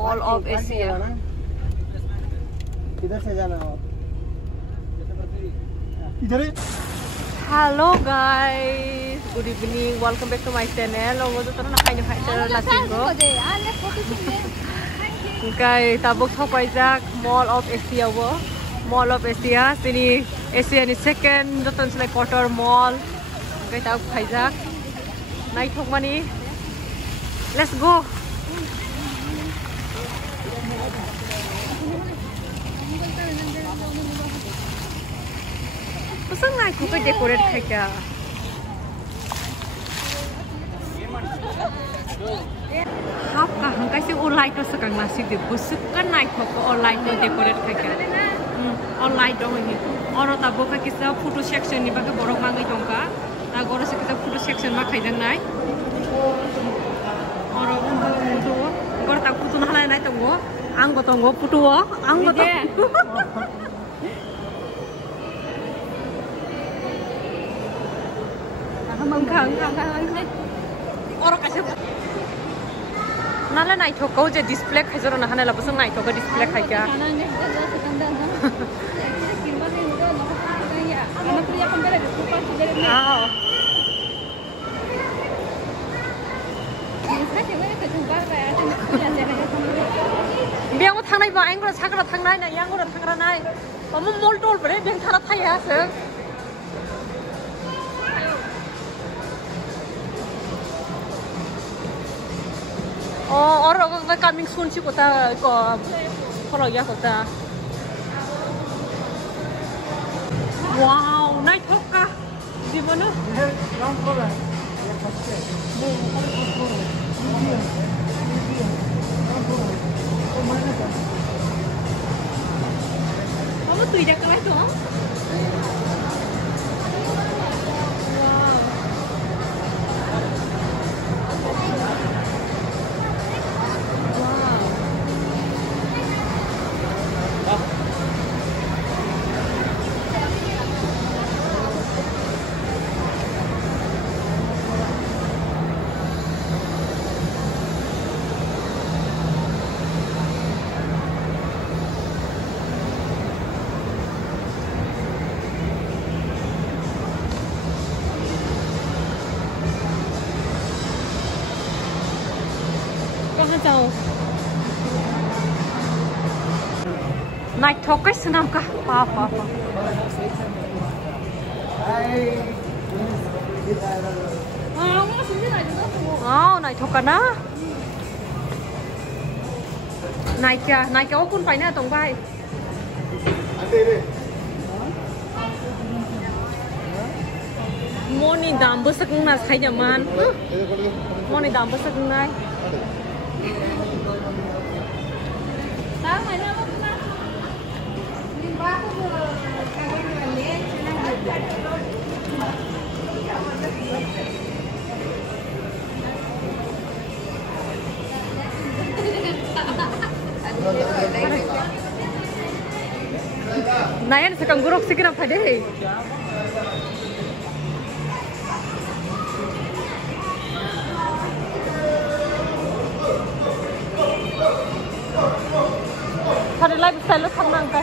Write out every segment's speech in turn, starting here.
Mall of Asia. किधर से जाना है? इधर है? Hello guys, good evening. Welcome back to my channel. Logo tu terus nak kain channel nasi go. Okay, tabuk sampai jak Mall of Asia wo. Mall of Asia sini Asia ni second tu selai quarter mall. Okay, tabuk kai jak. Naik thok mani. Let's go. Pusang naik tu ke decorate kai kya? Hap ka hangkai si online tu sekarang masih di busuk kan naik thok ke online tu decorate kai kya? Online dong ini. Orang tak buka kisah photo section ni bagai borok mangai dong ka. Tak gora sekitar photo section mak kai jang naik. Orang tu, gora tak photo nak naik tunggu. Ang tunggu photo, ang tunggu. Orang kasih. Nala naik thok kau je display kai jero nak nala pasang naik thok ke display kai kya? Biang thang nai ba ang gora sakra thang nai na yang gora thang ra nai. Pamu mall tol bre biang thara thai ya se. Oh, orang coming soon sih kota ko kalau ya kota. Wow, naik thok ka? Di mana? Ground floor है. Kamu tuh ida kelas tu? Naik thok cái senam ka pa. Naik thok ka na. Naik kya pun phải na tong vai. Moni dam besak na khai jaman. Moni dam besak nai. Nayan sekarang guruk sikit apa deh? Pada lifestyle lo thang ka.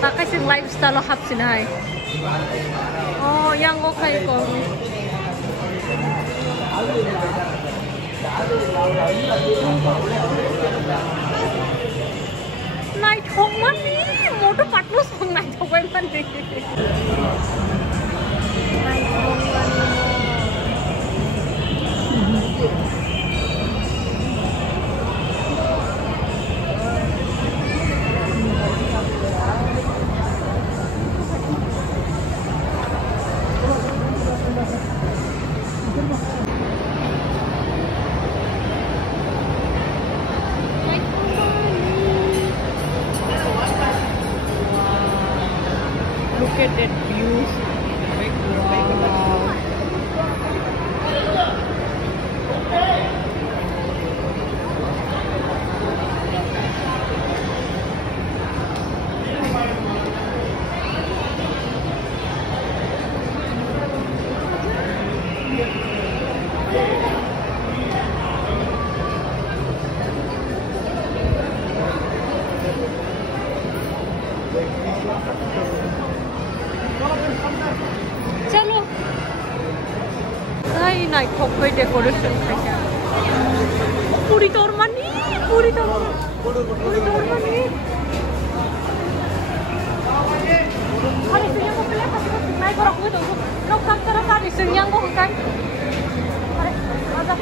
Tak kasi lifestyle lo hap sinai. Oh, yang okay ko. Naik thok man ni, motor patlu song naik thok man ni. Naik thok man ni. Look at that view. Wow. थोकै decoration खायका पुरी तोरमानी पुरी तोरमानी hari senyum ko pala kasi naik orang ko dong kau kakak tadi senyum ko kan hari ada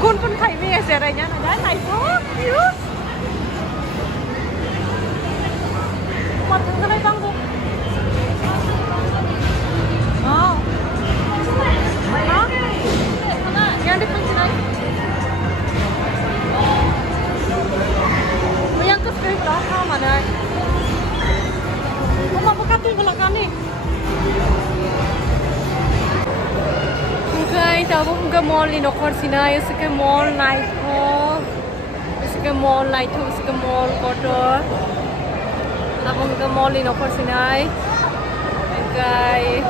Kun pun kayak ini ya serenya, ada naik cute. Matang kali bangku. Oh. Hah? Yang di kunci naik. Yang ke script lah, mana? Mau buka tuh belakang nih. Guys, tabo ke mall ni nokor sina, ke mall night ho, ke mall night ho, ke mall kotor. Tabo ke mall ni nokor sina, guys,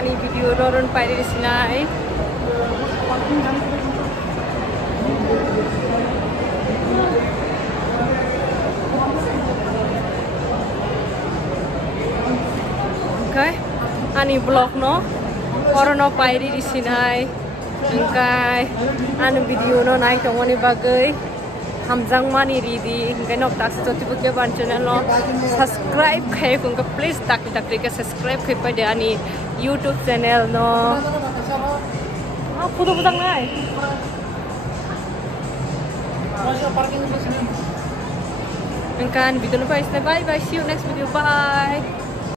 ani video dorong pai di sina. Okay, ani vlog no. Corona pairi di sini, engkai, anu video no naik tongoni bagai, hamzang mani ridi, engkai nok tak sesuatu bukan ban channel no, subscribe kai engkai please tak ke subscribe kai pada ani YouTube channel no. Ah, putu putang nai. Engkai video no bye bye, see you next video, bye.